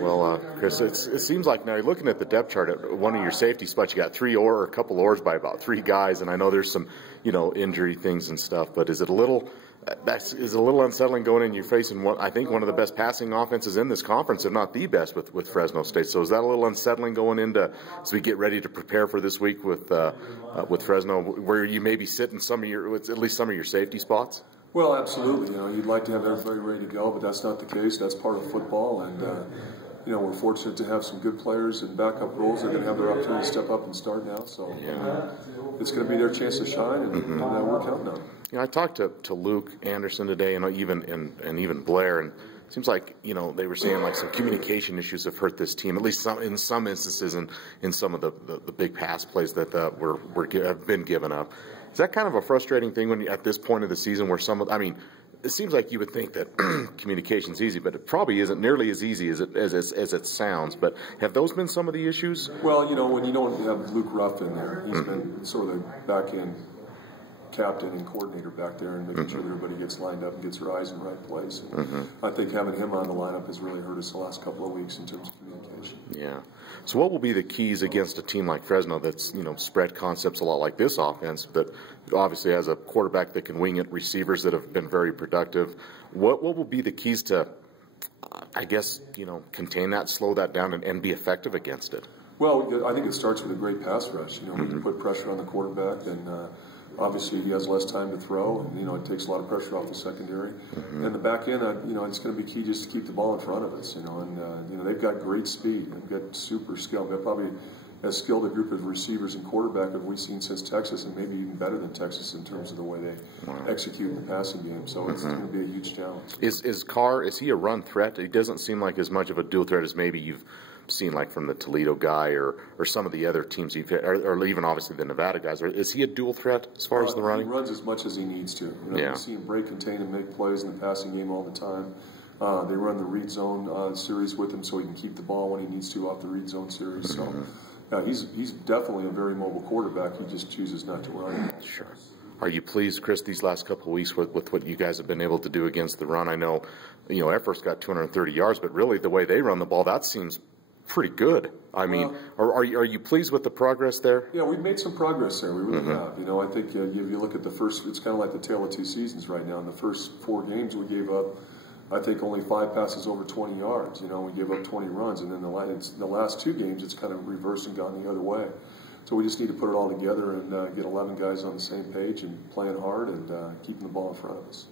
Well, Chris, it seems like now you're looking at the depth chart at one of your safety spots. You got a couple oars by about 3 guys, and I know there's some, injury things and stuff. But is it a little unsettling going in? You're facing one of the best passing offenses in this conference, if not the best, with Fresno State. So is that a little unsettling going into as we get ready to prepare for this week with Fresno, where you maybe sit in at least some of your safety spots? Well, absolutely. You'd like to have everybody ready to go, but that's not the case. That's part of football, and we're fortunate to have some good players in backup roles. They're going to have their opportunity to step up and start now. So it's going to be their chance to shine, and we're counting on it. I talked to Luke Anderson today, and even Blair, and it seems like they were saying like some communication issues have hurt this team, at least in some instances, in some of the big pass plays that have been given up. Is that kind of a frustrating thing when at this point of the season where it seems like you would think that communication's easy, but it probably isn't nearly as easy as it sounds. But have those been some of the issues? Well, when you don't have Luke Ruff in there, he's been sort of the back-end captain and coordinator back there and making sure that everybody gets lined up and gets their eyes in the right place. And I think having him on the lineup has really hurt us the last couple of weeks in terms of communication. Yeah. So what will be the keys against a team like Fresno that's, spread concepts a lot like this offense, that obviously has a quarterback that can wing it, receivers that have been very productive? What will be the keys to, contain that, slow that down, and be effective against it? Well, I think it starts with a great pass rush. When you put pressure on the quarterback, then obviously he has less time to throw, and it takes a lot of pressure off the secondary. And the back end, it's going to be key just to keep the ball in front of us. And they've got great speed. They've got super skill. They're probably as skilled a group of receivers and quarterback have we seen since Texas, and maybe even better than Texas in terms of the way they execute in the passing game. So it's going to be a huge challenge. Is Carr, is he a run threat? He doesn't seem like as much of a dual threat as maybe you've seen like from the Toledo guy or some of the other teams you've hit, or even obviously the Nevada guys. Is he a dual threat as far as the running? He runs as much as he needs to. You see him break, contain, and make plays in the passing game all the time. They run the read zone series with him so he can keep the ball when he needs to off the read zone series. So he's definitely a very mobile quarterback. He just chooses not to run. Sure. Are you pleased, Chris, these last couple of weeks with what you guys have been able to do against the run? I know, Effort's got 230 yards, but really the way they run the ball, that seems pretty good. I mean, are you pleased with the progress there? Yeah, we've made some progress there. We really have. I think if you look at the first, it's kind of like the tale of two seasons right now. In the first 4 games, we gave up, I think, only 5 passes over 20 yards. We gave up 20 runs, and then the last 2 games, it's kind of reversed and gone the other way. So we just need to put it all together and get 11 guys on the same page and playing hard and keeping the ball in front of us.